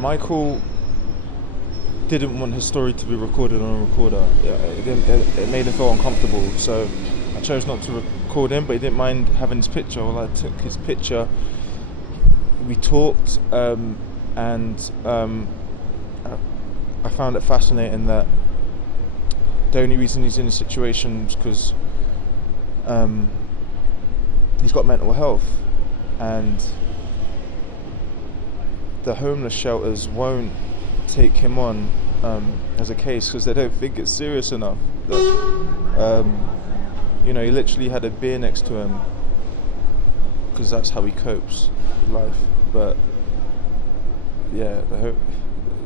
Michael didn't want his story to be recorded on a recorder. It made him feel uncomfortable, so I chose not to record him, but he didn't mind having his picture. Well, I took his picture, we talked, and I found it fascinating that the only reason he's in this situation is because he's got mental health, and the homeless shelters won't take him on as a case because they don't think it's serious enough. That, he literally had a beer next to him because that's how he copes with life. But yeah,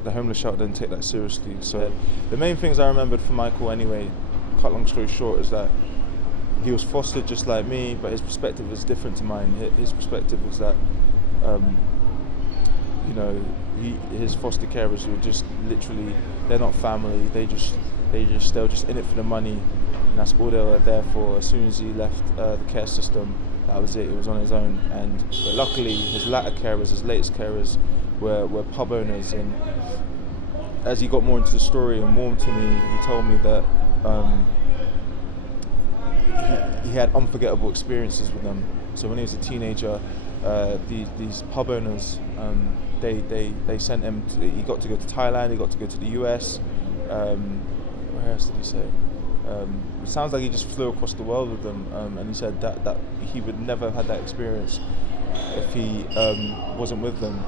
the homeless shelter didn't take that seriously. So the main things I remembered from Michael anyway, cut long story short, is that he was fostered just like me, but his perspective was different to mine. His perspective was that his foster carers were just literally, they're not family, they were just in it for the money, and that's all they were there for. As soon as he left the care system, that was it, he was on his own. But luckily his latest carers were pub owners, and as he got more into the story and warmed to me, he told me that he had unforgettable experiences with them. So when he was a teenager, these pub owners, they sent him he got to go to Thailand, he got to go to the US, where else did he say? It sounds like he just flew across the world with them, and he said that he would never have had that experience if he wasn't with them.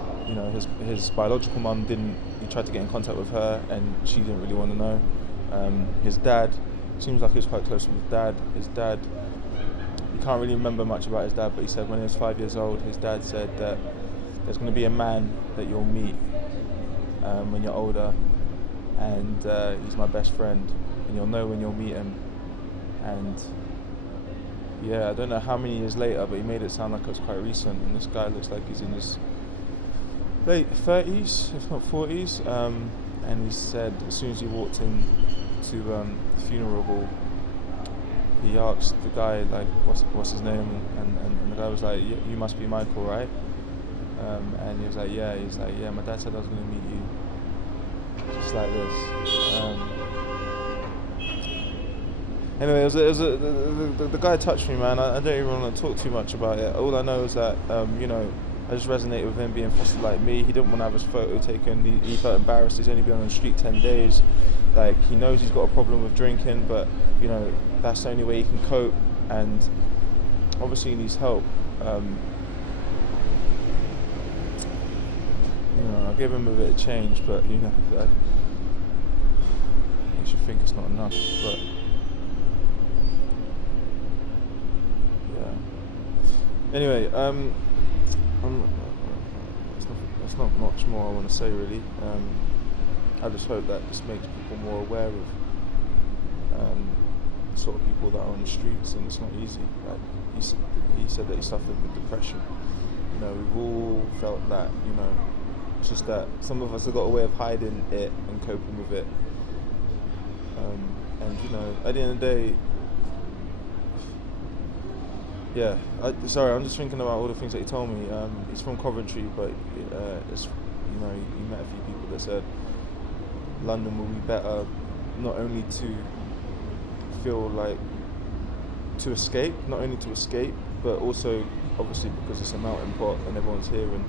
His biological mum didn't, he tried to get in contact with her and she didn't really want to know. His dad, seems like he was quite close with his dad. He can't really remember much about his dad, but he said when he was 5 years old, his dad said that there's going to be a man that you'll meet when you're older, and he's my best friend, and you'll know when you'll meet him. And yeah, I don't know how many years later, but he made it sound like it was quite recent, and this guy looks like he's in his late 30s, if not 40s, and he said as soon as he walked in to the funeral hall, he asked the guy, like, what's his name, and the guy was like, you must be Michael, right? And he was like, yeah. He's like, yeah, my dad said I was going to meet you just like this. Anyway, the guy touched me, man. I don't even want to talk too much about it. All I know is that I just resonated with him being fostered like me. He didn't want to have his photo taken. He felt embarrassed. He's only been on the street 10 days. Like, he knows he's got a problem with drinking, but that's the only way he can cope, and obviously he needs help. I gave him a bit of change, but I should think it's not enough. But yeah. Anyway, that's not much more I want to say really. I just hope that this makes people more aware of the sort of people that are on the streets, and it's not easy. Like he said that he suffered with depression. We've all felt that. It's just that some of us have got a way of hiding it and coping with it. And at the end of the day, yeah. I'm just thinking about all the things that he told me. He's from Coventry, but he met a few people that said London will be better, not only to feel like to escape, but also obviously because it's a melting pot and everyone's here, and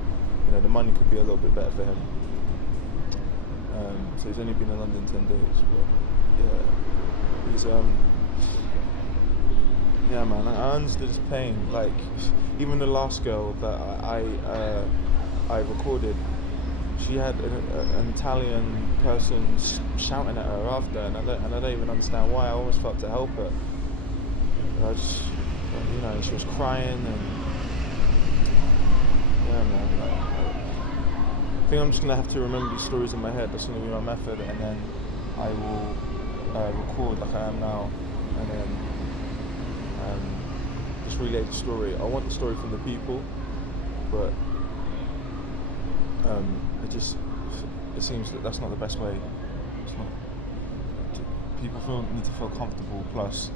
the money could be a little bit better for him. So he's only been in London 10 days, but yeah, he's yeah, man, I understood his pain. Like, even the last girl that I recorded, she had an Italian person shouting at her after, and I don't even understand why. I almost felt to help her. I just, she was crying, and yeah, man. I think I'm just gonna have to remember these stories in my head. That's gonna be my method, and then I will record like I am now, and then just relay the story. I want the story from the people, but it seems that that's not the best way. People need to feel comfortable. Plus,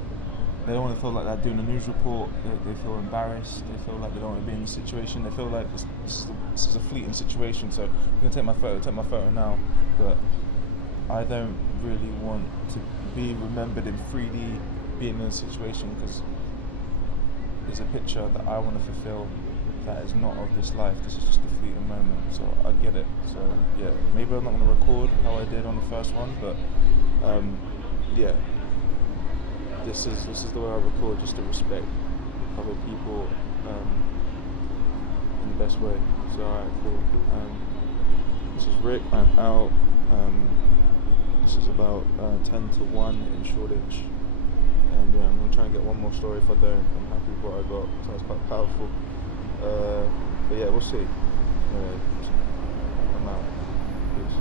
they don't want to feel like they're doing a news report. They feel embarrassed. They feel like they don't want to be in the situation. They feel like this is a fleeting situation. So I'm gonna take my photo now, but I don't really want to be remembered in 3D being in a situation, because there's a picture that I want to fulfill that is not of this life. This is just a fleeting moment. So I get it. So yeah, maybe I'm not going to record how I did on the first one, but yeah, this is the way I record, just to respect other people in the best way. So alright, cool. This is Rick. I'm out. This is about 10 to 1 in Shoreditch. And yeah, I'm going to try and get one more story. If I don't, I'm happy with what I got. So it's quite powerful. But yeah, we'll see. Anyway, I'm out. Peace.